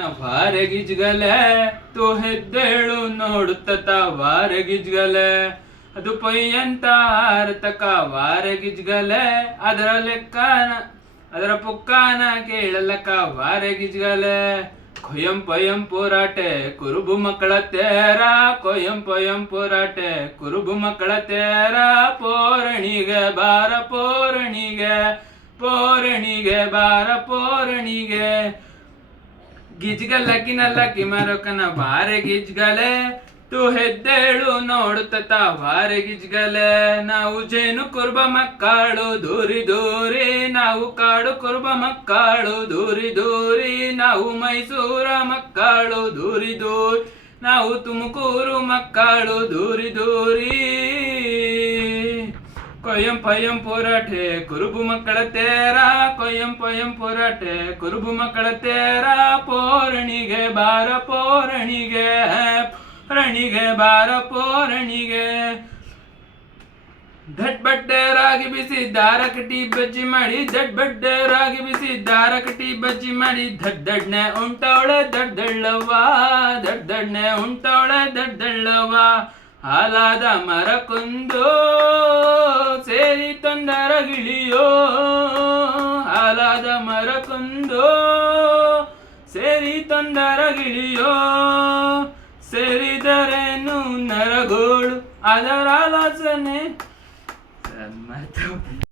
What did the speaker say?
ವಾರಗಿಜ್ಗಲೆ ತು ಹೆದ್ದೇಳು ನೋಡುತ್ತ ವಾರಗಿಜ್ಗಲೆ ಅದು ಪೊಯ್ಯಂತ ಹಾರತಕ ವಾರಗಿಜ್ಗಲೆ ಅದರ ಲೆಕ್ಕನ, ಅದರ ಪುಕ್ಕಾನ ಕೇಳಲಕ ವಾರಗಿಜ್ಗಲೆ ಕೊಯಂ ಪೊಯಂ ಪೋರಾಟೆ, ಕುರುಬು ಮಕ್ಕಳ ತೇರ. ಕೊಯಂ ಪೊಯಂ ಪೋರಾಟೆ, ಕುರುಬು ಮಕ್ಕಳ ತೇರ. ಪೋರಣಿಗೆ ಬಾರ ಪೋರಣಿಗೆ ಪೋರಣಿಗೆ ಬಾರ ಪೋರಣಿಗೆ. ಗಿಜ್ಗಲ್ಲಕ್ಕಿ ಲಕ್ಕಿ ಮರೊಕನ ಬಾರೆ ಗಿಜ್ಗಲೆ ತು ಹೆದ್ದೇಳು ನೋಡುತ್ತ ಬಾರೆ ಗಿಜ್ಗಲೆ. ನಾವು ಜೇನು ಕುರ್ಬ ಮಕ್ಕಳು ದೂರಿ ದೂರಿ, ನಾವು ಕಾಡು ಕುರ್ಬ ಮಕ್ಕಳು ದೂರಿ ದೂರಿ, ನಾವು ಮೈಸೂರ ಮಕ್ಕಳು ದೂರಿ ದೂರಿ, ನಾವು ತುಮಕೂರು ಮಕ್ಕಳು ದೂರಿ ದೂರಿ. ಕೊಯ್ಯಂ ಪಯ್ಯಂ ಪೋರಾಟೆ ಕುರುಬು ಮಕ್ಕಳ ತೇರ, ಕೊಯ್ಯಂ ಪಯ್ಯಂ ಪೋರಾಟೆ ಕುರುಬು ಮಕ್ಕಳ ತೇರ, ಪೋರಣಿಗೆ ಬಾರ ಪೋರಣಿಗೆ ಪೋರಣಿಗೆ ಬಾರ ಪೋರಣಿಗೆ. ದಟ್ ಬಟ್ಟೆ ರಾಗಿ ಬಿಸಿ, ದಾರ ಕಟ್ಟಿ ಬಜ್ಜಿ ಮಾಡಿ ದಟ್ ಬಡ್ಡೆ ರಾಗಿ ಬಿಸಿ, ದಾರ ಕಟ್ಟಿ ಬಜ್ಜಿ ಮಾಡಿ ದಡ್ ದಡ್ನೆ ಉಂಟವಳೆ ದಡ್ ದಳ್ಳವ್ವ ದಡ್ ದಡ್ನೆ ಉಂಟವಳೆ ದಡ್ ದಳ್ಳವ್ವ ಹಾಲಾದ ಮರ ಕುಂದು ಸೇರಿ ತೊಂದರ ಗಿಳಿಯೋ ಆಲಾದ ಮರಕೊಂದೋ ಸೇರಿ ತೊಂದರಗಿಳಿಯೋ ಸೇರಿದರೇನು ನರಗೋಳು ಅದರ ಆಲೋಚನೆ.